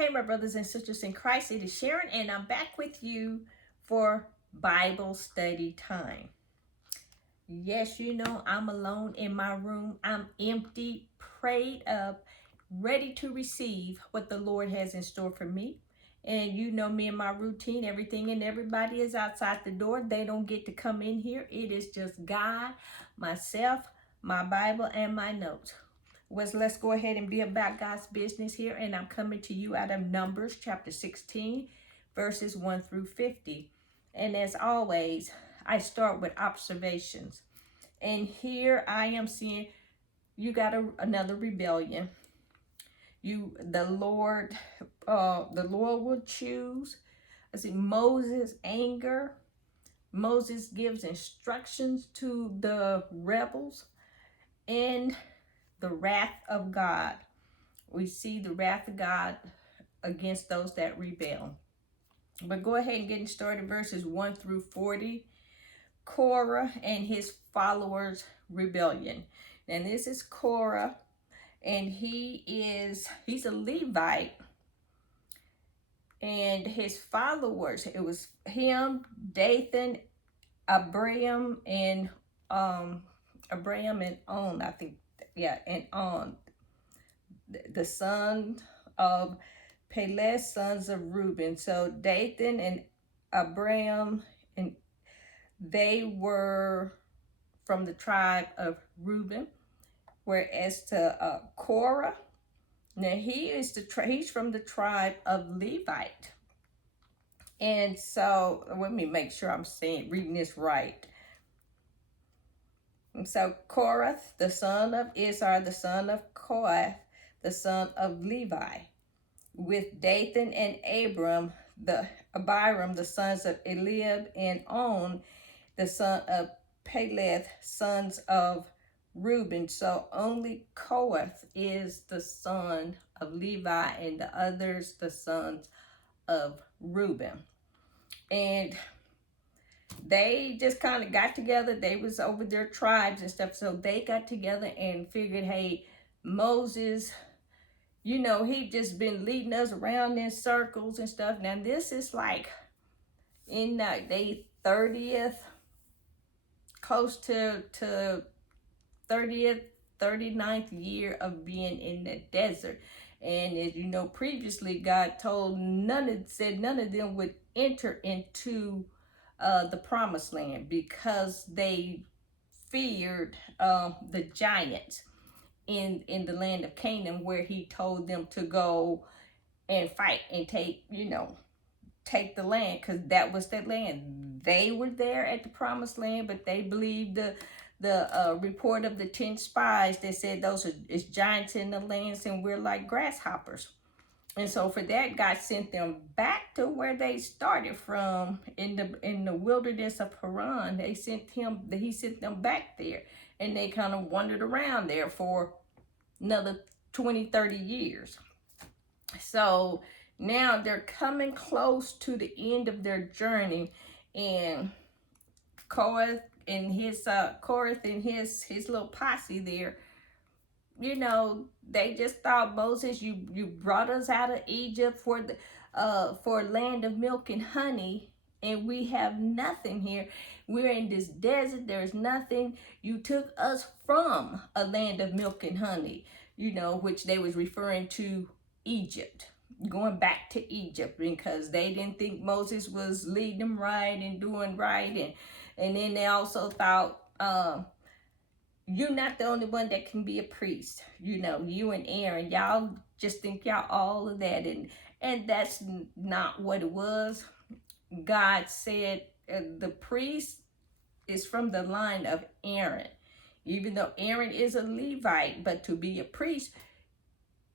Hey, my brothers and sisters in Christ, it is Sharon, and I'm back with you for Bible study time. Yes, I'm alone in my room. I'm empty, prayed up, ready to receive what the Lord has in store for me. And you know me and my routine, everything and everybody is outside the door. They don't get to come in here. It is just God, myself, my Bible, and my notes. Let's go ahead and be about God's business here. And I'm coming to you out of Numbers chapter 16, verses 1 through 50. And as always, I start with observations. And here I am seeing you got another rebellion. The Lord will choose. I see Moses' anger. Moses gives instructions to the rebels, and the wrath of God. We see the wrath of God against those that rebel. But go ahead and get started, verses 1 through 40. Korah and his followers' rebellion. And this is Korah, and he's a Levite, and his followers, it was him, Dathan, Abiram, and On, I think, and On, the son of Peleth, sons of Reuben. So Dathan and Abiram, and they were from the tribe of Reuben. Whereas to Korah, now he's from the tribe of Levite. And so let me make sure I'm reading this right. And so Korah, the son of Izhar, the son of Kohath, the son of Levi, with Dathan and Abiram, the sons of Eliab, and On, the son of Peleth, sons of Reuben. So only Kohath is the son of Levi, and the others the sons of Reuben. And they just kind of got together. They was over their tribes and stuff, so they got together and figured, hey, Moses, he just been leading us around in circles and stuff. Now this is like in the 30th, close to 30th, 39th year of being in the desert. And as you know, previously God said none of them would enter into the promised land because they feared the giants in the land of Canaan, where he told them to go and fight and take the land, because that was their land. They were there at the promised land, but they believed the report of the 10 spies that said is giants in the lands and we're like grasshoppers. And so for that, God sent them back to where they started from in the wilderness of Haran. He sent them back there, and they kind of wandered around there for another 20, 30 years. So now they're coming close to the end of their journey, and Korah and his little posse there, they just thought, Moses, you brought us out of Egypt for a land of milk and honey, and we have nothing here. We're in this desert. There's nothing. You took us from a land of milk and honey, which they was referring to Egypt, going back to Egypt, because they didn't think Moses was leading them right and doing right. And then they also thought, you're not the only one that can be a priest. You and Aaron, y'all just think y'all all of that. And that's not what it was. God said the priest is from the line of Aaron. Even though Aaron is a Levite, but to be a priest,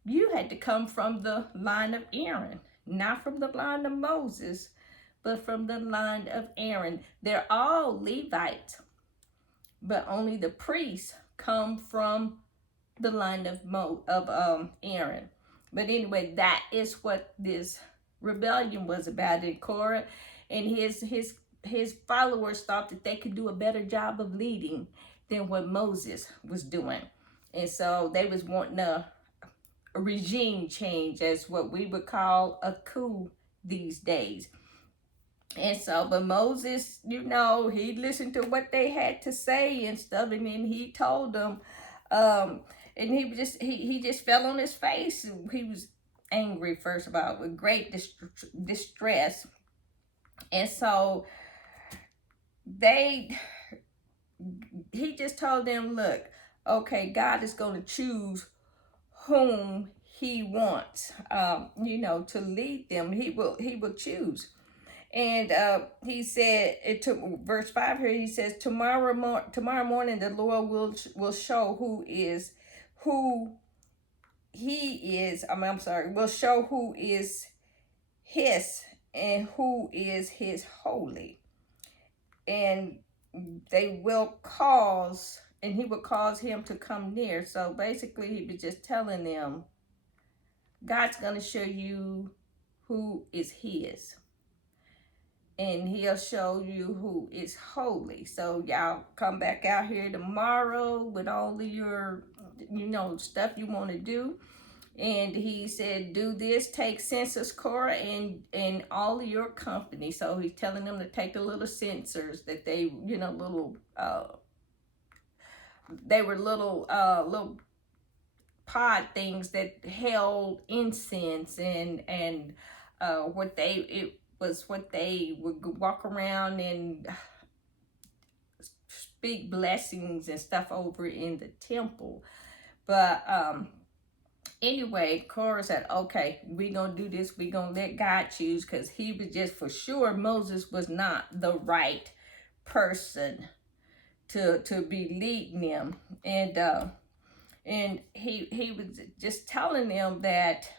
you had to come from the line of Aaron, not from the line of Moses, but from the line of Aaron. They're all Levites, but only the priests come from the line of Aaron. But anyway, that is what this rebellion was about. And Korah and his followers thought that they could do a better job of leading than what Moses was doing. And so they was wanting to regime change, as what we would call a coup these days. And so, but Moses, he listened to what they had to say and stuff, and then he told them, um, and he just fell on his face. He was angry, first of all, with great distress. And so he just told them, look, okay, God is going to choose whom he wants, to lead them. He will choose. And he said, it took verse 5 here, he says, tomorrow morning the Lord will show who he is. I'm sorry, will show who is his and who is his holy. And they will cause, and he will cause him to come near. So basically he was just telling them, God's going to show you who is his, and he'll show you who is holy. So y'all come back out here tomorrow with all of your, stuff you want to do. And he said, do this, take census, Korah, and all of your company. So he's telling them to take the little censers that they, they were little pod things that held incense and what they would walk around and speak blessings and stuff over in the temple. But anyway, Korah said, okay, we're going to do this. We're going to let God choose, because he was just for sure Moses was not the right person to be leading them. And he was just telling them that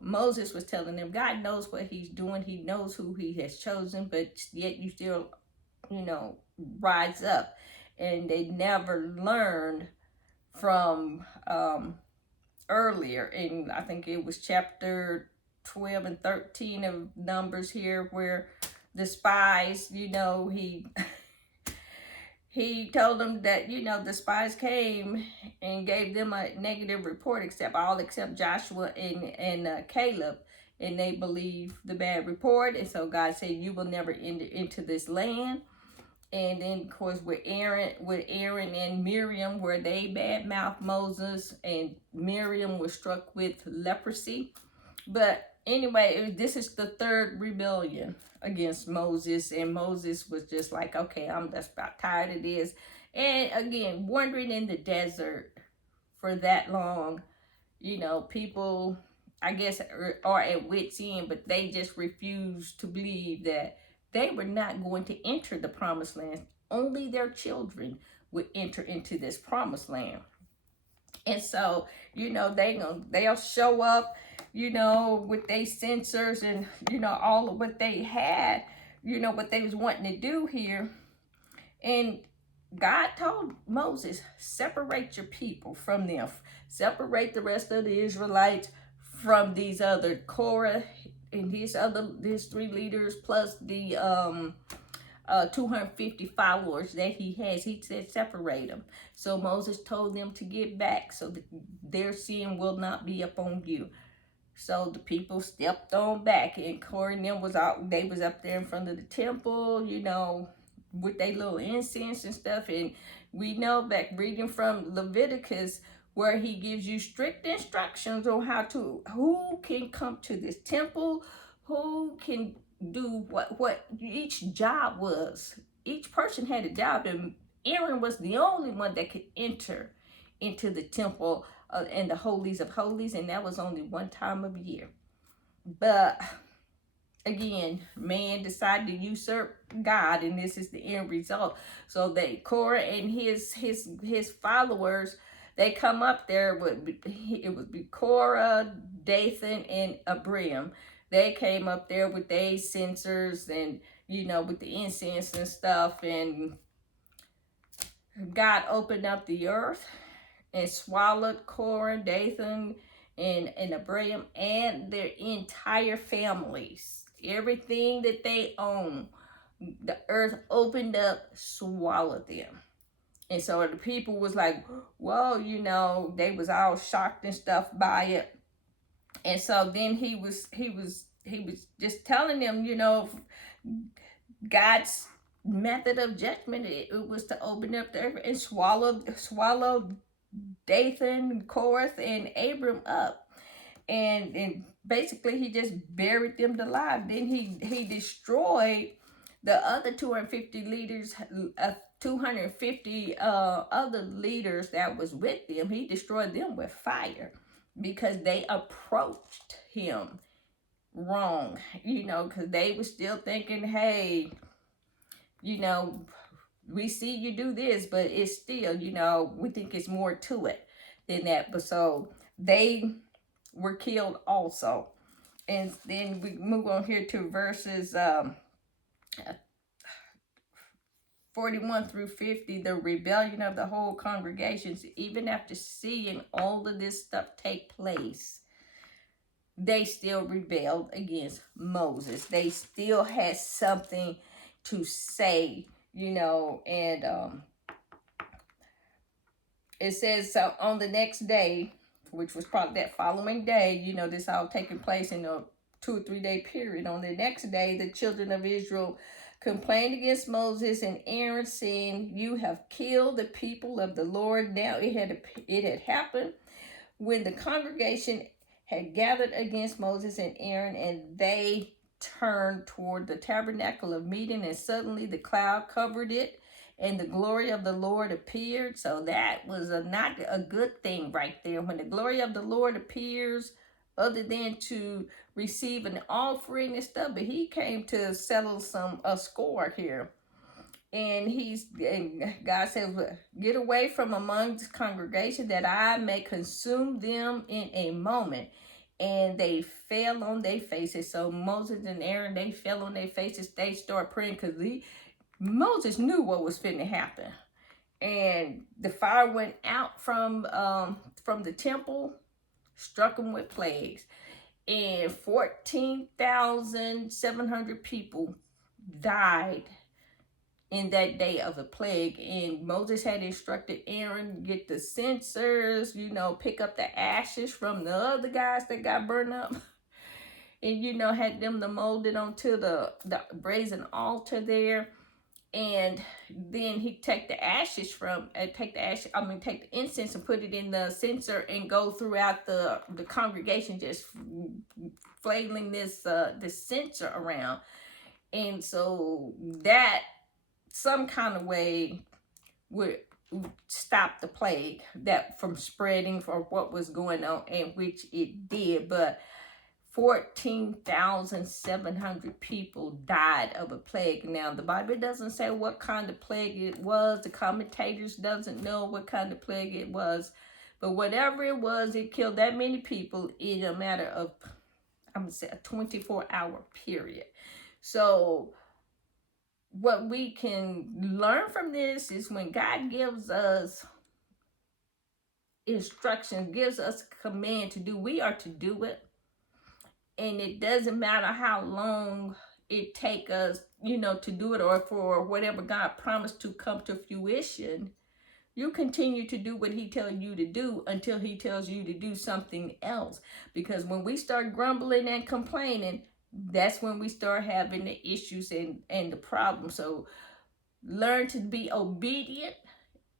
Moses was telling them, God knows what he's doing. He knows who he has chosen, but yet you still, rise up. And they never learned from earlier in, I think it was chapter 12 and 13 of Numbers here, where the spies, he told them that, the spies came and gave them a negative report, except Joshua and Caleb, and they believed the bad report. And so God said, you will never enter into this land. And then, of course, with Aaron and Miriam, where they badmouthed Moses, and Miriam was struck with leprosy. But anyway, this is the third rebellion against Moses, and Moses was just like, okay, I'm just about tired of this. And again, wandering in the desert for that long, people, I guess, are at wit's end, but they just refuse to believe that they were not going to enter the promised land. Only their children would enter into this promised land. And so, they'll show up, with their censers and, all of what they had, what they was wanting to do here. And God told Moses, separate your people from them. Separate the rest of the Israelites from these other Korah and his three leaders, plus the 250 followers that he has. He said separate them. So Moses told them to get back so that their sin will not be upon you. So the people stepped on back, and Korah and them they was up there in front of the temple, with their little incense and stuff. And we know, back reading from Leviticus, where he gives you strict instructions on who can come to this temple, who can do what each job was. Each person had a job, and Aaron was the only one that could enter into the temple and the holies of holies, and that was only one time of year. But again, man decided to usurp God, and this is the end result. So that Korah and his followers, they come up there it would be Korah, Dathan, and Abiram. They came up there with their censers and, with the incense and stuff. And God opened up the earth and swallowed Korah, Dathan, and Abiram and their entire families. Everything that they own, the earth opened up, swallowed them. And so the people was like, whoa, they was all shocked and stuff by it. And so then he was just telling them, God's method of judgment, it was to open up the earth and swallow Dathan, Korah, and Abram up. And basically he just buried them alive. Then he destroyed the other 250 leaders, 250 other leaders that was with them. He destroyed them with fire because they approached him wrong, because they were still thinking, hey, we see you do this, but it's still, we think it's more to it than that. But so they were killed also. And then we move on here to verses 41 through 50, the rebellion of the whole congregation. Even after seeing all of this stuff take place, they still rebelled against Moses. They still had something to say, and it says, so on the next day, which was probably that following day, this all taking place in a 2 or 3 day period. On the next day, the children of Israel complained against Moses and Aaron, saying, you have killed the people of the Lord. Now it had happened when the congregation had gathered against Moses and Aaron, and they turned toward the tabernacle of meeting, and suddenly the cloud covered it, and the glory of the Lord appeared. So that was not a good thing right there. When the glory of the Lord appears, other than to receive an offering and stuff, but he came to settle a score here. And God says, get away from among this congregation that I may consume them in a moment. And they fell on their faces. So Moses and Aaron, they fell on their faces. They started praying because Moses knew what was finna happen. And the fire went out from the temple, struck them with plagues. And 14,700 people died in that day of the plague. And Moses had instructed Aaron, get the censers, pick up the ashes from the other guys that got burned up. And, had them to mold it onto the brazen altar there. And then he take the incense and put it in the censer and go throughout the congregation, just flailing this censer around. And so that some kind of way would stop the plague that from spreading for what was going on, and which it did. But 14,700 people died of a plague. Now, the Bible doesn't say what kind of plague it was. The commentators doesn't know what kind of plague it was. But whatever it was, it killed that many people in a matter of, I'm going to say, a 24-hour period. So what we can learn from this is when God gives us instruction, gives us a command to do, we are to do it. And it doesn't matter how long it take us, to do it, or for whatever God promised to come to fruition. You continue to do what he tells you to do until he tells you to do something else. Because when we start grumbling and complaining, that's when we start having the issues and the problems. So learn to be obedient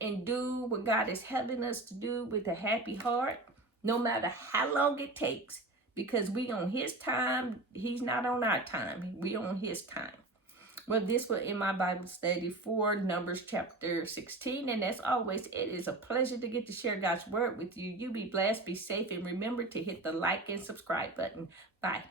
and do what God is having us to do with a happy heart, no matter how long it takes. Because we on his time, he's not on our time. We on his time. Well, this was in my Bible study for Numbers chapter 16. And as always, it is a pleasure to get to share God's word with you. You be blessed, be safe, and remember to hit the like and subscribe button. Bye.